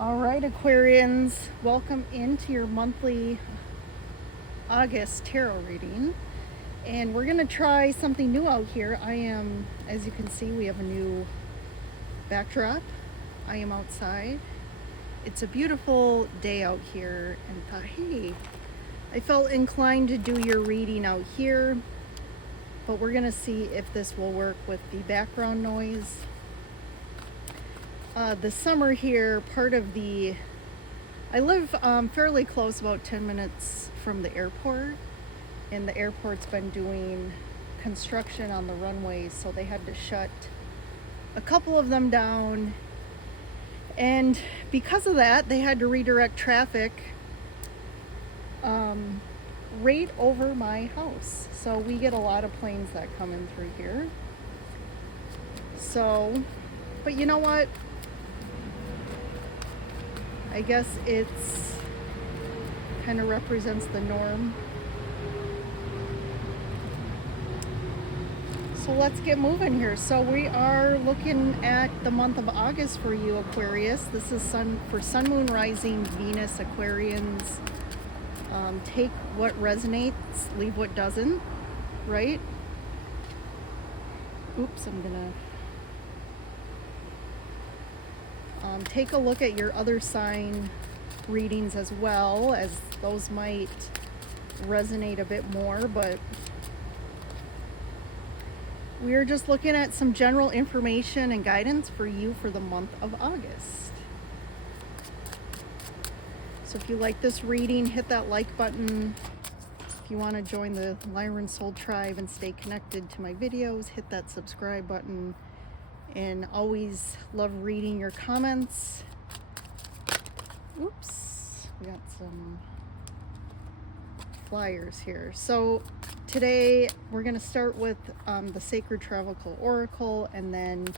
All right, Aquarians, welcome into your monthly August tarot reading. And we're going to try something new out here. As you can see, we have a new backdrop. I am outside. It's a beautiful day out here, and thought, hey, I felt inclined to do your reading out here, but we're going to see if this will work with the background noise. The summer here, I live fairly close, about 10 minutes from the airport, and the airport's been doing construction on the runways, so they had to shut a couple of them down, and because of that they had to redirect traffic right over my house. So we get a lot of planes that come in through here. So, but you know what? I guess it's kind of represents the norm. So let's get moving here. So we are looking at the month of August for you, Aquarius. This is for Sun, Moon, Rising, Venus, Aquarians. Take what resonates, leave what doesn't, right? Oops, I'm gonna take a look at your other sign readings as well, as those might resonate a bit more, but we're just looking at some general information and guidance for you for the month of August. So if you like this reading, hit that like button. If you want to join the Lyran Soul Tribe and stay connected to my videos, hit that subscribe button. And always love reading your comments. Oops, we got some flyers here. So today we're going to start with the Sacred Travel Oracle, and then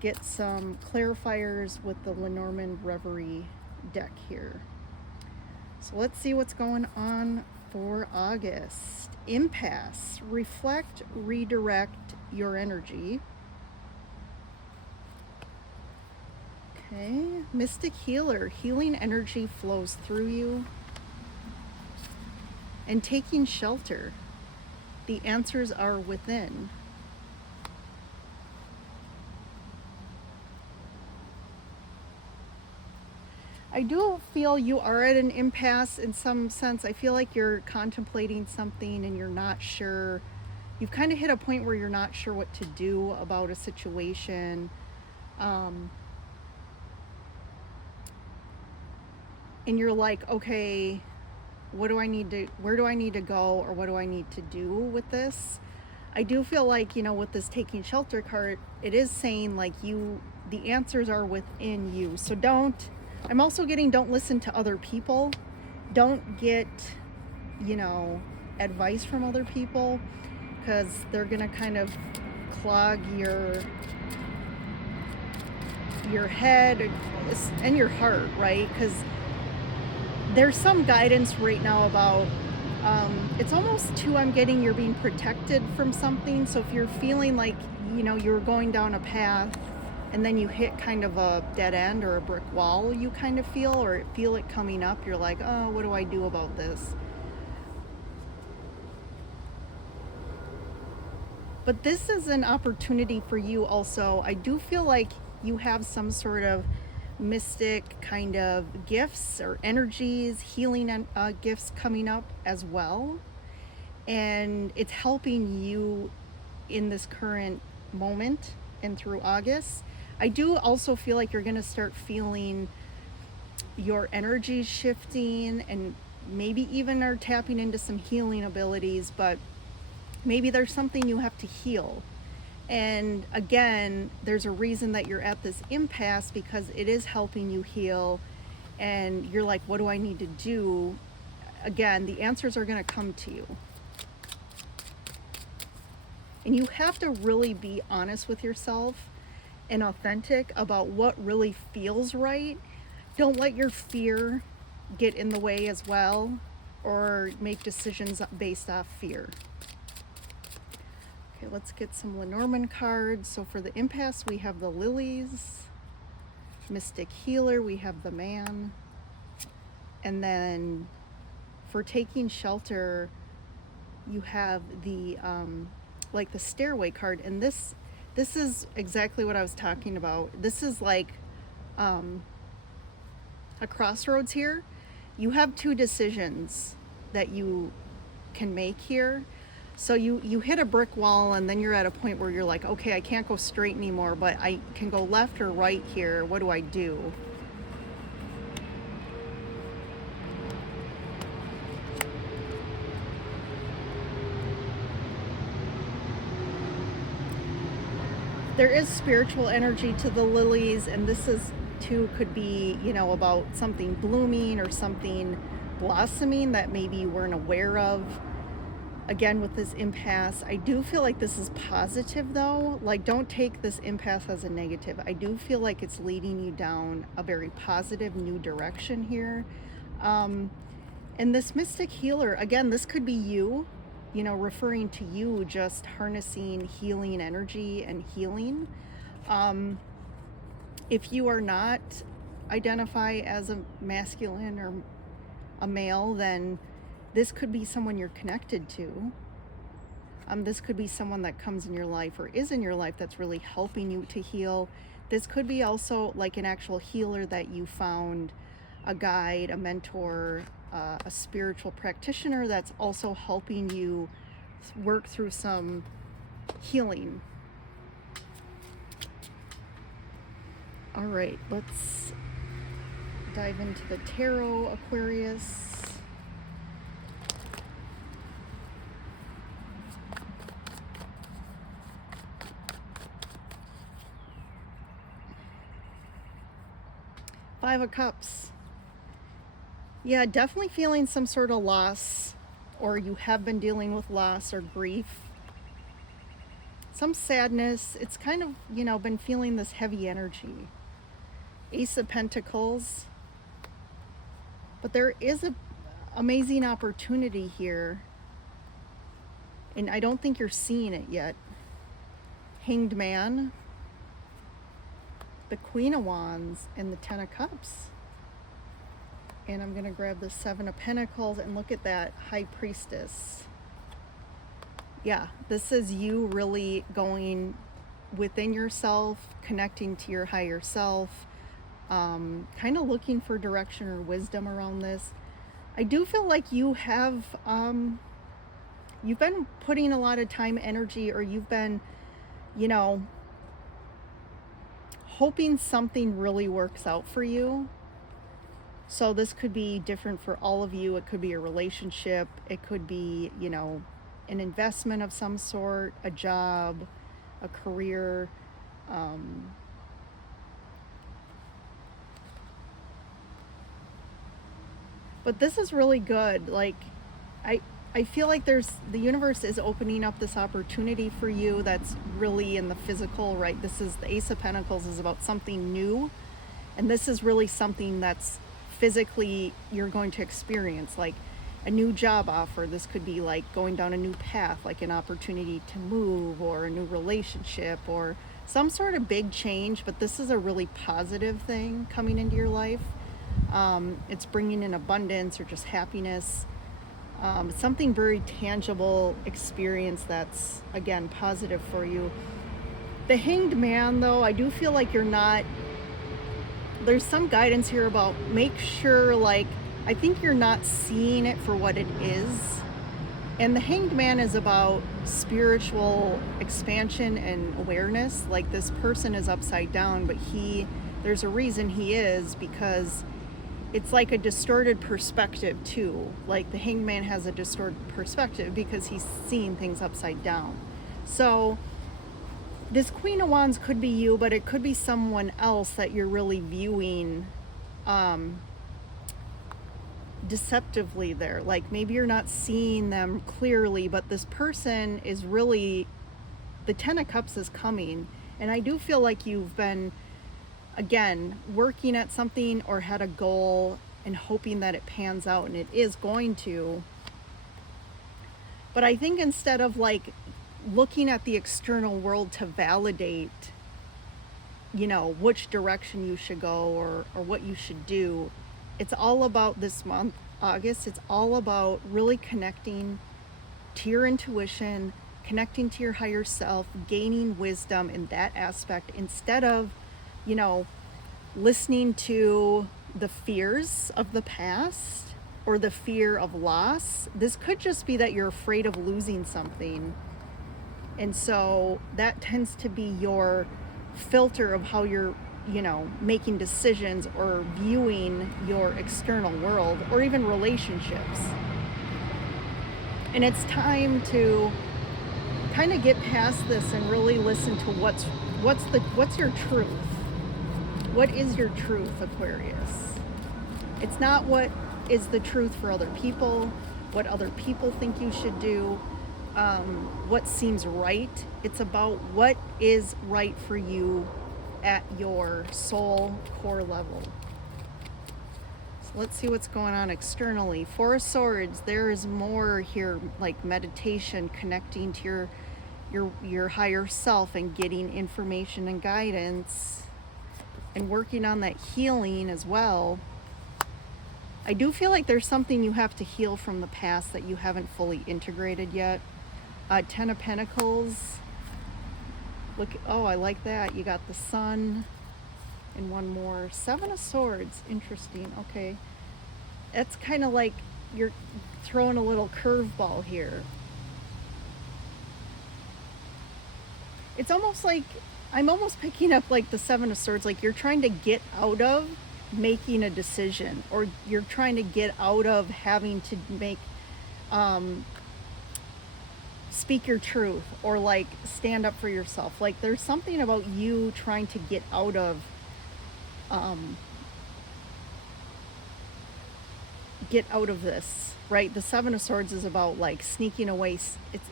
get some clarifiers with the Lenormand Reverie deck here. So let's see what's going on for August. Impasse. Reflect, redirect your energy. Okay. Mystic Healer. Healing energy flows through you. And taking shelter. The answers are within. I do feel you are at an impasse in some sense. I feel like you're contemplating something and you're not sure. You've kind of hit a point where you're not sure what to do about a situation. And you're like, okay, where do I need to go, or what do I need to do with this? I do feel like, with this taking shelter card, it is saying like the answers are within you. So I'm also getting, don't listen to other people. Don't get, advice from other people, because they're going to kind of clog your head and your heart, right? Because there's some guidance right now about, it's almost too, I'm getting, you're being protected from something. So if you're feeling like, you're going down a path and then you hit kind of a dead end or a brick wall, you kind of feel it coming up, you're like, oh, what do I do about this? But this is an opportunity for you also. I do feel like you have some sort of mystic kind of gifts or energies, healing gifts coming up as well. And it's helping you in this current moment and through August. I do also feel like you're going to start feeling your energy shifting, and maybe even are tapping into some healing abilities, but maybe there's something you have to heal. And again, there's a reason that you're at this impasse, because it is helping you heal. And you're like, what do I need to do? Again, the answers are going to come to you. And you have to really be honest with yourself and authentic about what really feels right. Don't let your fear get in the way as well, or make decisions based off fear. Okay, let's get some Lenormand cards. So for the impasse, we have the lilies, Mystic Healer, we have the Man. And then for taking shelter, you have the like the Stairway card. And this is exactly what I was talking about. This is like a crossroads here. You have two decisions that you can make here. So you hit a brick wall, and then you're at a point where you're like, okay, I can't go straight anymore, but I can go left or right here. What do I do? There is spiritual energy to the lilies, and this is too could be, you know, about something blooming or something blossoming that maybe you weren't aware of. Again, with this impasse, I do feel like this is positive though. Like, don't take this impasse as a negative. I do feel like it's leading you down a very positive new direction here. And this Mystic Healer, again, this could be you, you know, referring to you just harnessing healing energy and healing. If you are not identify as a masculine or a male, then this could be someone you're connected to. This could be someone that comes in your life or is in your life that's really helping you to heal. This could be also like an actual healer that you found, a guide, a mentor, a spiritual practitioner that's also helping you work through some healing. All right, let's dive into the tarot, Aquarius. Five of Cups. Yeah, definitely feeling some sort of loss, or you have been dealing with loss or grief. Some sadness. It's kind of, you know, been feeling this heavy energy. Ace of Pentacles. But there is an amazing opportunity here, and I don't think you're seeing it yet. Hanged Man. The Queen of Wands and the Ten of Cups. And I'm going to grab the Seven of Pentacles and look at that High Priestess. Yeah, this is you really going within yourself, connecting to your higher self, kind of looking for direction or wisdom around this. I do feel like you have, you've been putting a lot of time, energy, or you've been, you know, hoping something really works out for you. So this could be different for all of you. It could be a relationship. It could be, you know, an investment of some sort, a job, a career. But this is really good. Like, I feel like the universe is opening up this opportunity for you that's really in the physical, right? This is the Ace of Pentacles is about something new. And this is really something that's physically you're going to experience, like a new job offer. This could be like going down a new path, like an opportunity to move or a new relationship or some sort of big change. But this is a really positive thing coming into your life. It's bringing in abundance or just happiness. Something very tangible experience that's, again, positive for you. The Hanged Man, though, I do feel like you're not, there's some guidance here about make sure, like, I think you're not seeing it for what it is. And the Hanged Man is about spiritual expansion and awareness. Like, this person is upside down, but there's a reason he is, because it's like a distorted perspective too. Like, the Hanged Man has a distorted perspective because he's seeing things upside down. So this Queen of Wands could be you, but it could be someone else that you're really viewing deceptively there. Like, maybe you're not seeing them clearly, but this person is really, the Ten of Cups is coming. And I do feel like you've been, again, working at something or had a goal and hoping that it pans out, and it is going to. But I think instead of like looking at the external world to validate which direction you should go or what you should do. It's all about this month, August. It's all about really connecting to your intuition, connecting to your higher self, gaining wisdom in that aspect instead of, listening to the fears of the past or the fear of loss. This could just be that you're afraid of losing something. And so that tends to be your filter of how you're, making decisions or viewing your external world or even relationships. And it's time to kind of get past this and really listen to what's your truth. What is your truth, Aquarius? It's not what is the truth for other people, what other people think you should do, what seems right. It's about what is right for you at your soul core level. So let's see what's going on externally. Four of Swords, there is more here, like meditation, connecting to your higher self and getting information and guidance and working on that healing as well. I do feel like there's something you have to heal from the past that you haven't fully integrated yet. Ten of Pentacles. Look, oh, I like that. You got the Sun and one more. Seven of Swords. Interesting. Okay. That's kind of like you're throwing a little curveball here. It's almost like, I'm almost picking up like the Seven of Swords, like you're trying to get out of making a decision, or you're trying to get out of having to make, speak your truth, or like stand up for yourself. Like there's something about you trying to get out of, this, right? The Seven of Swords is about like sneaking away.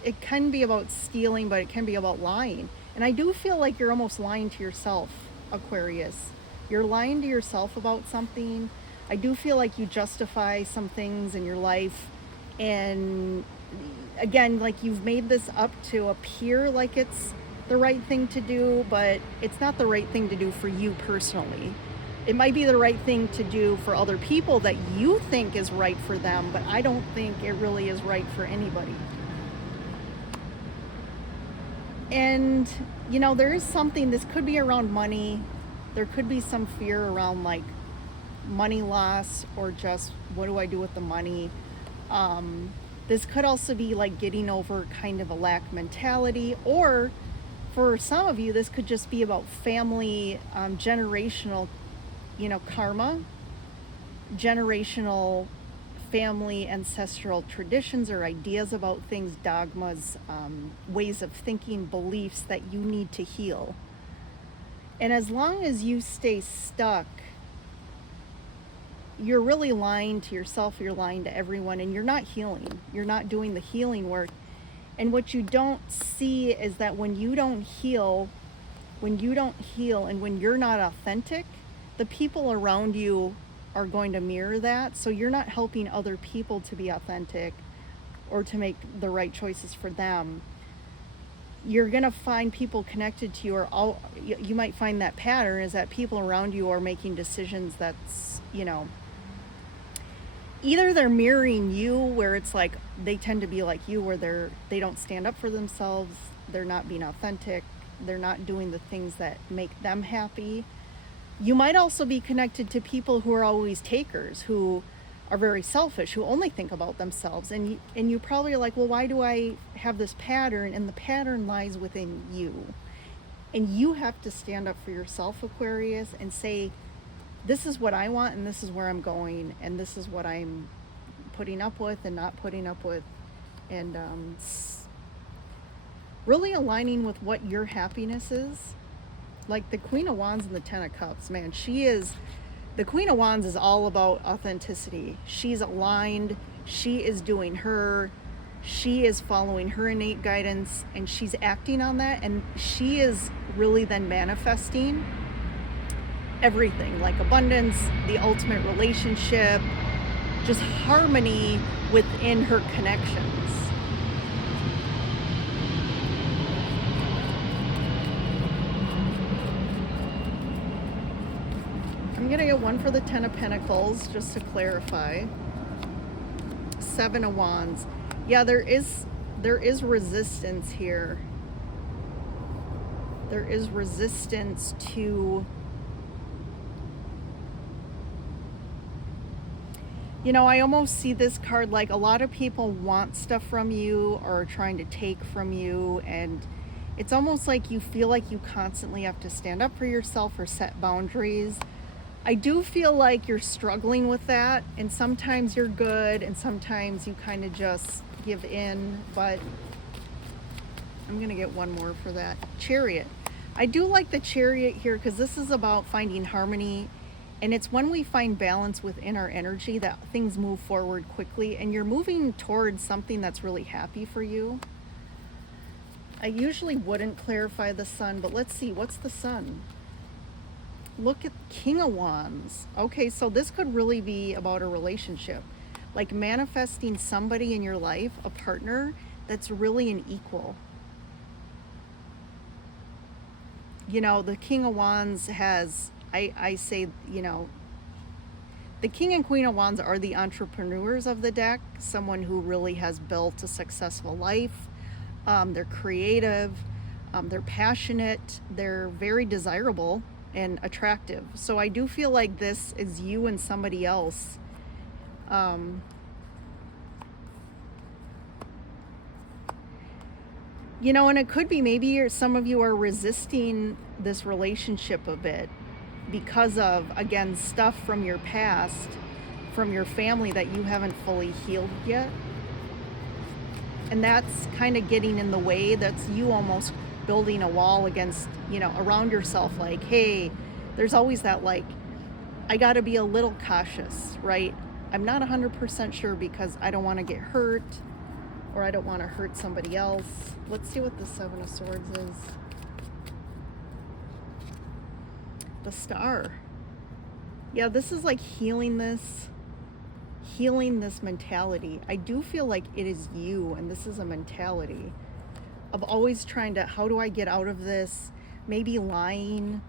It can be about stealing, but it can be about lying. And I do feel like you're almost lying to yourself, Aquarius. You're lying to yourself about something. I do feel like you justify some things in your life. And again, like you've made this up to appear like it's the right thing to do, but it's not the right thing to do for you personally. It might be the right thing to do for other people that you think is right for them, but I don't think it really is right for anybody. And, there is something, this could be around money. There could be some fear around like money loss, or just what do I do with the money? This could also be like getting over kind of a lack mentality, or for some of you, this could just be about family, generational, karma, generational family ancestral traditions or ideas about things, dogmas, ways of thinking, beliefs that you need to heal. And as long as you stay stuck, you're really lying to yourself, you're lying to everyone, and you're not healing. You're not doing the healing work. And what you don't see is that when you don't heal, and when you're not authentic, the people around you are going to mirror that. So you're not helping other people to be authentic or to make the right choices for them. You're going to find people connected to you, or you might find that pattern is that people around you are making decisions that's, either they're mirroring you, where it's like they tend to be like you, where they don't stand up for themselves, they're not being authentic, they're not doing the things that make them happy. You might also be connected to people who are always takers, who are very selfish, who only think about themselves. And you probably are like, well, why do I have this pattern? And the pattern lies within you. And you have to stand up for yourself, Aquarius, and say, this is what I want, and this is where I'm going, and this is what I'm putting up with and not putting up with. And really aligning with what your happiness is. Like the Queen of Wands and the Ten of Cups, man, the Queen of Wands is all about authenticity. She's aligned, she is doing her, she is following her innate guidance, and she's acting on that, and she is really then manifesting everything, like abundance, the ultimate relationship, just harmony within her connections. I'm gonna get one for the Ten of Pentacles, just to clarify. Seven of Wands. Yeah, there is resistance here. There is resistance to, you know, I almost see this card like a lot of people want stuff from you or are trying to take from you, and it's almost like you feel like you constantly have to stand up for yourself or set boundaries. I do feel like you're struggling with that, and sometimes you're good and sometimes you kind of just give in, but I'm gonna get one more for that. Chariot. I do like the Chariot here because this is about finding harmony, and it's when we find balance within our energy that things move forward quickly, and you're moving towards something that's really happy for you. I usually wouldn't clarify the Sun, but let's see, what's the Sun? Look at King of Wands. Okay, so this could really be about a relationship, like manifesting somebody in your life, a partner that's really an equal. You know, the King of Wands has, I say, you know, the King and Queen of Wands are the entrepreneurs of the deck, someone who really has built a successful life. They're creative, they're passionate, they're very desirable and attractive. So I do feel like this is you and somebody else. You know, and it could be maybe some of you are resisting this relationship a bit because of, again, stuff from your past, from your family that you haven't fully healed yet. And that's kind of getting in the way. That's you almost building a wall against, you know, around yourself, like, hey, there's always that, like, I got to be a little cautious, right? I'm not 100% sure because I don't want to get hurt, or I don't want to hurt somebody else. Let's see what the Seven of Swords is. The Star. Yeah, this is like healing this mentality. I do feel like it is you, and this is a mentality of always trying to, how do I get out of this? Maybe lying,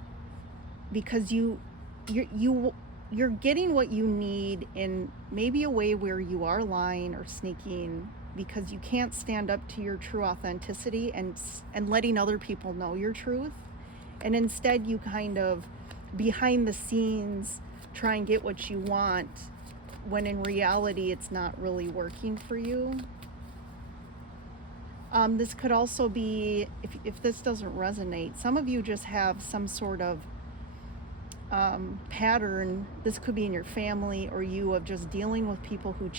because you're getting what you need in maybe a way where you are lying or sneaking because you can't stand up to your true authenticity and letting other people know your truth. And instead you kind of behind the scenes try and get what you want, when in reality it's not really working for you. This could also be, if this doesn't resonate, some of you just have some sort of pattern. This could be in your family or you, of just dealing with people who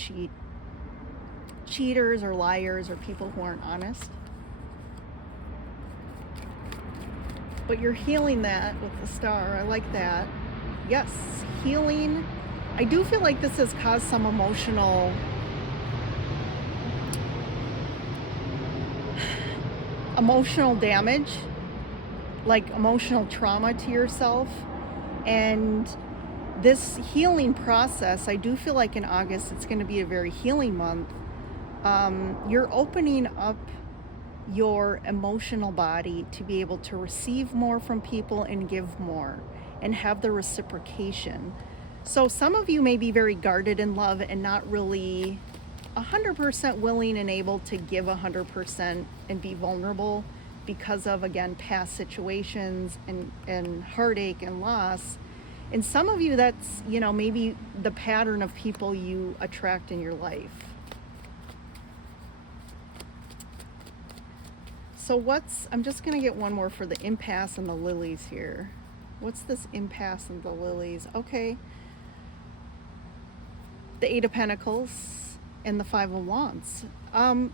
cheaters or liars or people who aren't honest. But you're healing that with the Star. I like that. Yes, healing. I do feel like this has caused some emotional damage, like emotional trauma to yourself. And this healing process, I do feel like in August, it's going to be a very healing month. You're opening up your emotional body to be able to receive more from people and give more and have the reciprocation. So some of you may be very guarded in love and not really 100% willing and able to give 100% and be vulnerable because of, again, past situations and heartache and loss. And some of you, that's, you know, maybe the pattern of people you attract in your life. So I'm just going to get one more for the impasse and the lilies here. What's this impasse and the lilies? Okay. The Eight of Pentacles and the Five of Wands. I'm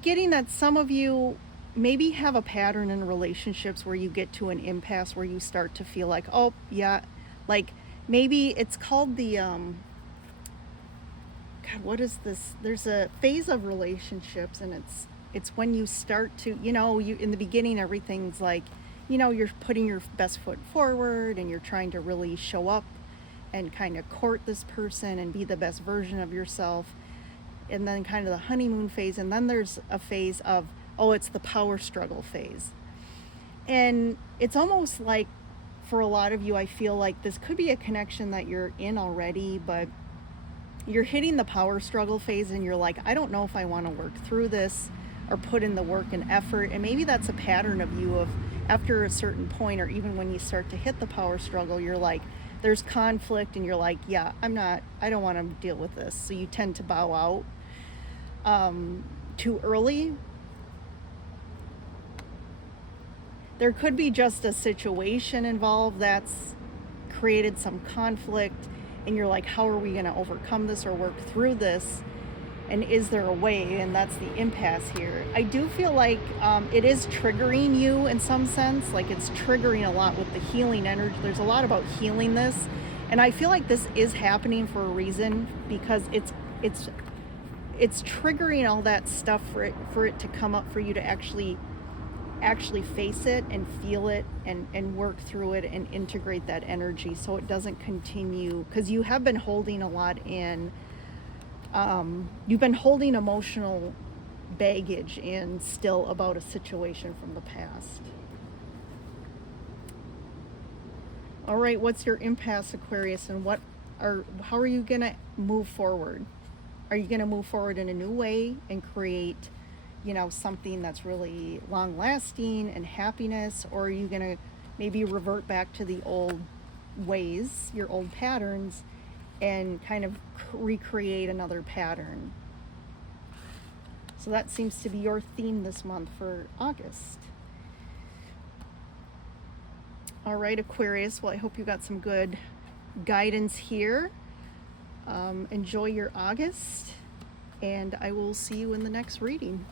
getting that some of you maybe have a pattern in relationships where you get to an impasse where you start to feel like, oh, yeah, like maybe it's called the, God, what is this? There's a phase of relationships, and it's when you start to, you know, in the beginning, everything's like, you know, you're putting your best foot forward and you're trying to really show up and kind of court this person and be the best version of yourself. And then kind of the honeymoon phase. And then there's a phase of, oh, it's the power struggle phase. And it's almost like for a lot of you, I feel like this could be a connection that you're in already, but you're hitting the power struggle phase and you're like, I don't know if I want to work through this or put in the work and effort. And maybe that's a pattern of you of after a certain point, or even when you start to hit the power struggle, you're like, there's conflict and you're like, yeah, I don't want to deal with this. So you tend to bow out too early. There could be just a situation involved that's created some conflict and you're like, how are we going to overcome this or work through this? And is there a way? And that's the impasse here. I do feel like it is triggering you in some sense. Like it's triggering a lot with the healing energy. There's a lot about healing this. And I feel like this is happening for a reason, because it's triggering all that stuff for it to come up, for you to actually face it and feel it and work through it and integrate that energy so it doesn't continue, because you have been holding a lot in. You've been holding emotional baggage in still about a situation from the past. All right, what's your impasse, Aquarius, and how are you going to move forward? Are you going to move forward in a new way and create, something that's really long lasting and happiness? Or are you going to maybe revert back to the old ways, your old patterns, and kind of recreate another pattern? So that seems to be your theme this month for August. All right, Aquarius, well, I hope you got some good guidance here. Enjoy your August, and I will see you in the next reading.